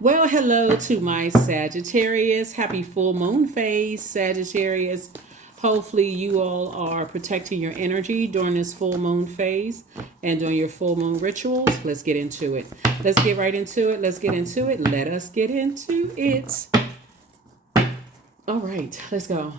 Well, hello to my Sagittarius. Happy full moon phase, Sagittarius. Hopefully, you all are protecting your energy during this full moon phase and during your full moon rituals. Let's get into it. Let's get right into it. Let's get into it. Let us get into it. All right, let's go.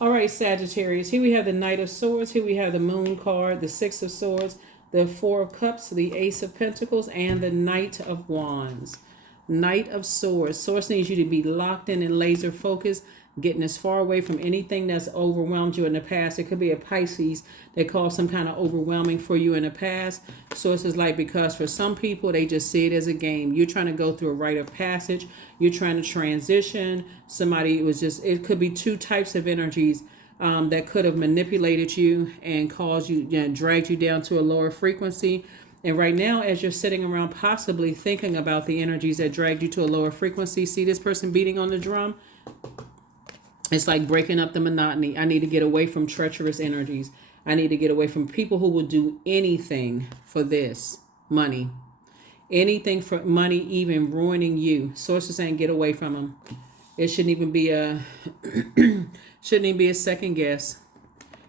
All right, Sagittarius. Here we have the Knight of Swords. Here we have the Moon card, the Six of Swords, the Four of Cups, the Ace of Pentacles, and the Knight of Wands. Knight of Swords. Source needs you to be locked in and laser focused, getting as far away from anything that's overwhelmed you in the past. It could be a Pisces that caused some kind of overwhelming for you in the past. Source is like, because for some people, they just see it as a game. You're trying to go through a rite of passage. You're trying to transition. Somebody was just, it could be two types of energies that could have manipulated you and caused you, dragged you down to a lower frequency. And right now, as you're sitting around possibly thinking about the energies that dragged you to a lower frequency, see this person beating on the drum? It's like breaking up the monotony. I need to get away from treacherous energies. I need to get away from people who will do anything for this money. Anything for money, even ruining you. Sources saying get away from them. It shouldn't even be a second guess.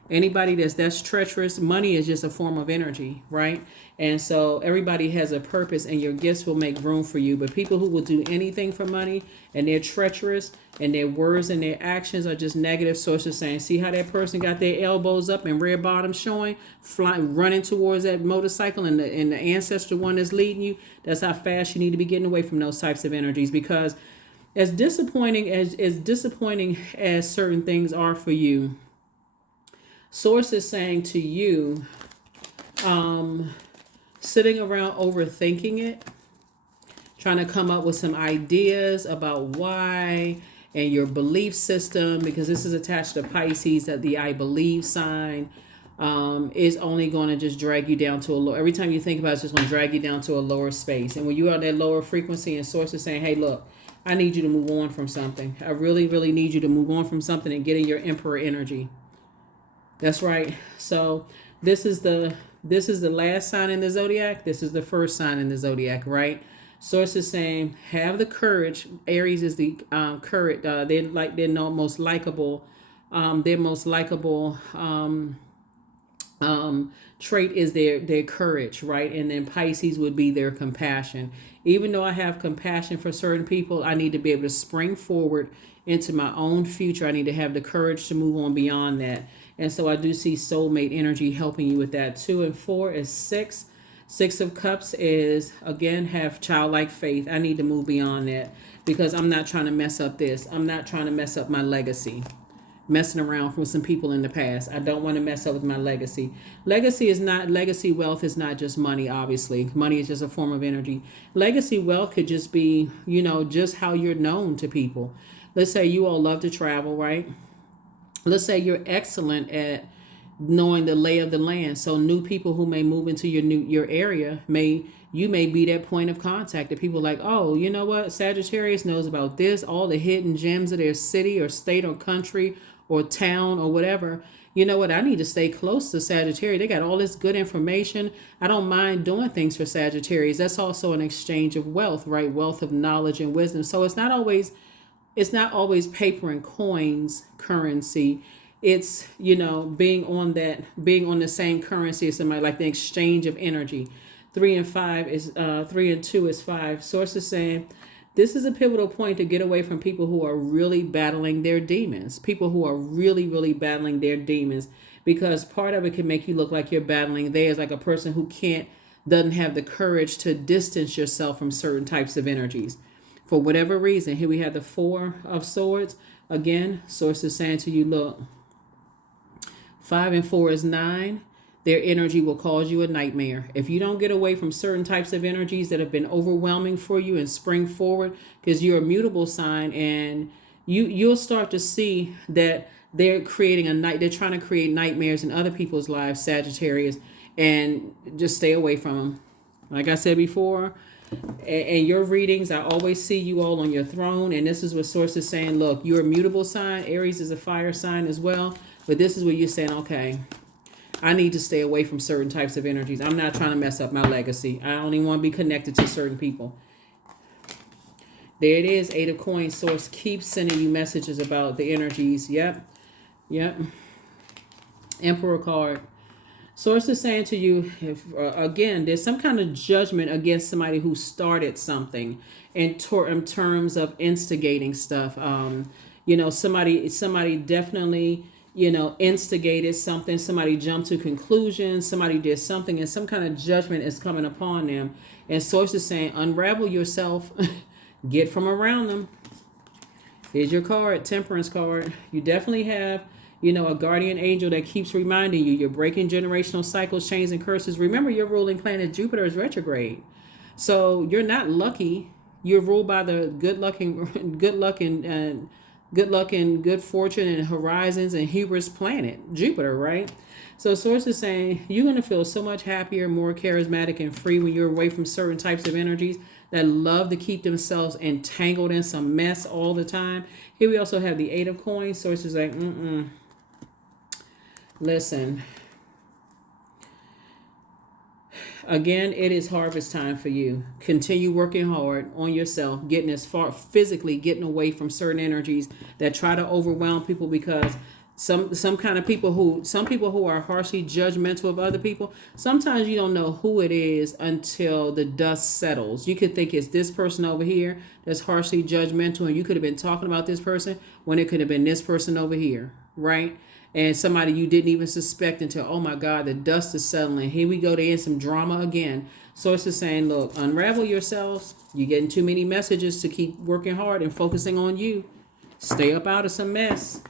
Anybody that's treacherous, money is just a form of energy, right? And so everybody has a purpose, and your gifts will make room for you. But people who will do anything for money and they're treacherous and their words and their actions are just negative. Sources saying, see how that person got their elbows up and rear bottom showing, flying, running towards that motorcycle, and the ancestor one that's leading you. That's how fast you need to be getting away from those types of energies, because as disappointing as certain things are for you, Source is saying to you, sitting around overthinking it, trying to come up with some ideas about why and your belief system, because this is attached to Pisces, that the I believe sign is only going to just drag you down to a low. Every time you think about it, it's just going to drag you down to a lower space. And when you're on that lower frequency, and Source is saying, hey, look, I need you to move on from something. I really, really need you to move on from something and get in your Emperor energy. That's right. So this is the last sign in the zodiac. This is the first sign in the zodiac, right? Source is saying, have the courage. Aries is the courage. Most likable. Their most likable trait is their courage, right? And then Pisces would be their compassion. Even though I have compassion for certain people, I need to be able to spring forward into my own future. I need to have the courage to move on beyond that. And so I do see soulmate energy helping you with that. 2 and 4 is 6. 6 of Cups is, again, have childlike faith. I need to move beyond that, because I'm not trying to mess up this. I'm not trying to mess up my legacy. Messing around with some people in the past. I don't want to mess up with my legacy. Legacy wealth is not just money, obviously. Money is just a form of energy. Legacy wealth could just be, just how you're known to people. Let's say you all love to travel, right? Let's say you're excellent at knowing the lay of the land. So new people who may move into your area may be that point of contact that people are like, oh, you know what? Sagittarius knows about this, all the hidden gems of their city or state or country or town or whatever. You know what? I need to stay close to Sagittarius. They got all this good information. I don't mind doing things for Sagittarius. That's also an exchange of wealth, right? Wealth of knowledge and wisdom. So it's not always paper and coins currency. It's, being on the same currency as somebody, like the exchange of energy. 3 and 2 is 5. Source is saying this is a pivotal point to get away from people who are really battling their demons. People who are really, really battling their demons, because part of it can make you look like you're battling theirs, like a person who doesn't have the courage to distance yourself from certain types of energies. For whatever reason, here we have the 4 of Swords. Again, Source is saying to you, look, 5 and 4 is 9. Their energy will cause you a nightmare. If you don't get away from certain types of energies that have been overwhelming for you and spring forward, because you're a mutable sign, and you'll start to see that they're they're trying to create nightmares in other people's lives, Sagittarius, and just stay away from them. Like I said before, and your readings, I always see you all on your throne. And this is what Source is saying. Look, you're a mutable sign. Aries is a fire sign as well. But this is what you're saying, okay, I need to stay away from certain types of energies. I'm not trying to mess up my legacy. I don't even want to be connected to certain people. There it is, Eight of Coins. Source keeps sending you messages about the energies. Yep. Yep. Emperor card. Source is saying to you, if again, there's some kind of judgment against somebody who started something in terms of instigating stuff. Somebody definitely, instigated something. Somebody jumped to conclusions. Somebody did something, and some kind of judgment is coming upon them. And Source is saying, unravel yourself, get from around them. Here's your card, Temperance card. You definitely have a guardian angel that keeps reminding you you're breaking generational cycles, chains, and curses. Remember, your ruling planet Jupiter is retrograde. So you're not lucky. You're ruled by the good luck and good fortune and horizons and hubris planet, Jupiter, right? So Source is saying you're going to feel so much happier, more charismatic, and free when you're away from certain types of energies that love to keep themselves entangled in some mess all the time. Here we also have the Eight of Coins. Source is like, listen, again, it is harvest time for you. Continue working hard on yourself, getting as far physically, getting away from certain energies that try to overwhelm people, because some people who are harshly judgmental of other people, sometimes you don't know who it is until the dust settles. You could think it's this person over here that's harshly judgmental, and you could have been talking about this person when it could have been this person over here, right? And somebody you didn't even suspect until, oh my God, the dust is settling. Here we go, they're in some drama again. Source is saying, look, unravel yourselves. You're getting too many messages to keep working hard and focusing on you. Stay up out of some mess.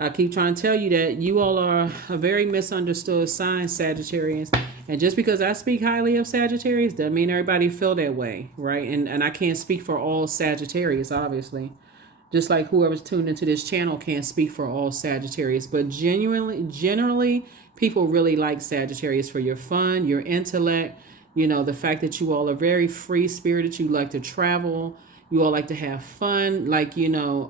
I keep trying to tell you that you all are a very misunderstood sign, Sagittarius. And just because I speak highly of Sagittarius doesn't mean everybody feel that way, right? And I can't speak for all Sagittarius, obviously. Just like whoever's tuned into this channel can't speak for all Sagittarius. But generally, people really like Sagittarius for your fun, your intellect, the fact that you all are very free-spirited. You like to travel. You all like to have fun. Like, a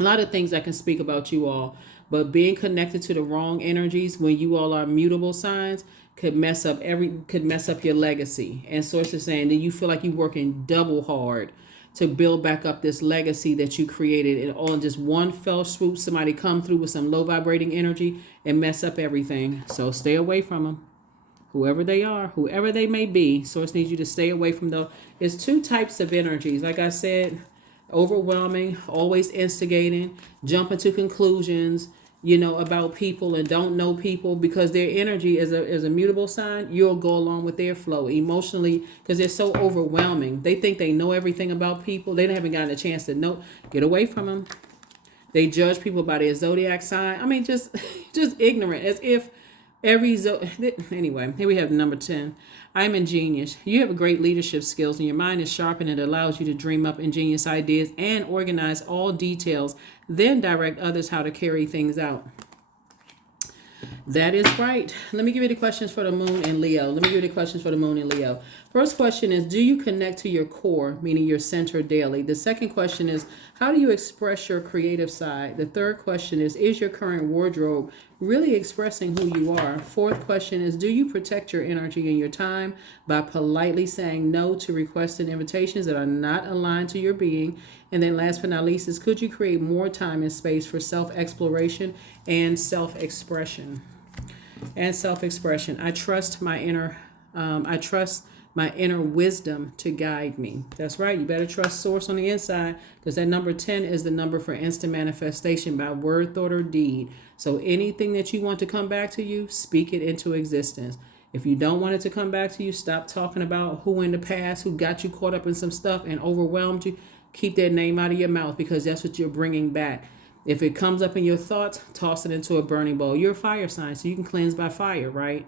lot of things I can speak about you all. But being connected to the wrong energies when you all are mutable signs could mess up your legacy. And Source is saying that you feel like you're working double hard to build back up this legacy that you created, and all in just one fell swoop, somebody come through with some low vibrating energy and mess up everything. So stay away from them. Whoever they are, whoever they may be, Source needs you to stay away from those. There's two types of energies. Like I said, overwhelming, always instigating, jumping to conclusions, about people and don't know people, because their energy is a mutable sign. You'll go along with their flow emotionally because they're so overwhelming. They think they know everything about people. They haven't gotten a chance to know. Get away from them. They judge people by their zodiac sign. I mean, just ignorant, as if anyway. Here we have number 10. I'm ingenious. You have great leadership skills, and your mind is sharp, and it allows you to dream up ingenious ideas and organize all details, then direct others how to carry things out. That is right. Let me give you the questions for the moon and Leo. First question is, do you connect to your core, meaning your center daily? The second question is, how do you express your creative side? The third question is your current wardrobe really expressing who you are? Fourth question is, do you protect your energy and your time by politely saying no to requests and invitations that are not aligned to your being? And then last but not least is, could you create more time and space for self-exploration and self-expression? I trust my inner wisdom to guide me. That's right. You better trust Source on the inside, because that number 10 is the number for instant manifestation by word, thought, or deed. So anything that you want to come back to you, speak it into existence. If you don't want it to come back to you, stop talking about who in the past, who got you caught up in some stuff and overwhelmed you. Keep their name out of your mouth, because that's what you're bringing back. If it comes up in your thoughts, toss it into a burning bowl. You're a fire sign, so you can cleanse by fire, right?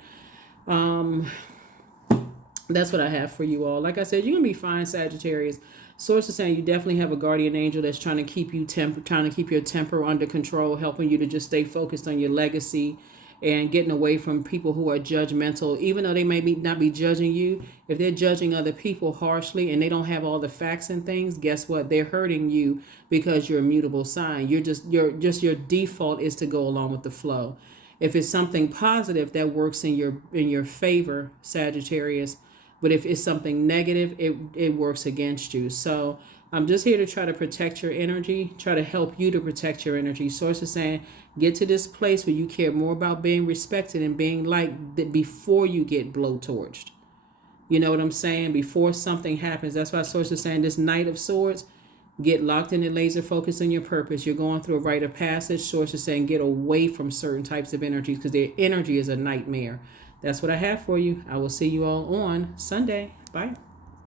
That's what I have for you all. Like I said, you're going to be fine, Sagittarius. Source is saying you definitely have a guardian angel that's trying to keep your temper under control, helping you to just stay focused on your legacy and getting away from people who are judgmental. Even though they may not be judging you, if they're judging other people harshly and they don't have all the facts and things, guess what? They're hurting you because you're a mutable sign. Your default is to go along with the flow. If it's something positive that works in your favor, Sagittarius, But if it's something negative, it works against you. So I'm just here to try to protect your energy, try to help you to protect your energy. Source is saying, get to this place where you care more about being respected and being liked before you get blowtorched. You know what I'm saying? Before something happens. That's why Source is saying this Knight of Swords, get locked in and laser focused on your purpose. You're going through a rite of passage. Source is saying get away from certain types of energies because their energy is a nightmare. That's what I have for you. I will see you all on Sunday. Bye.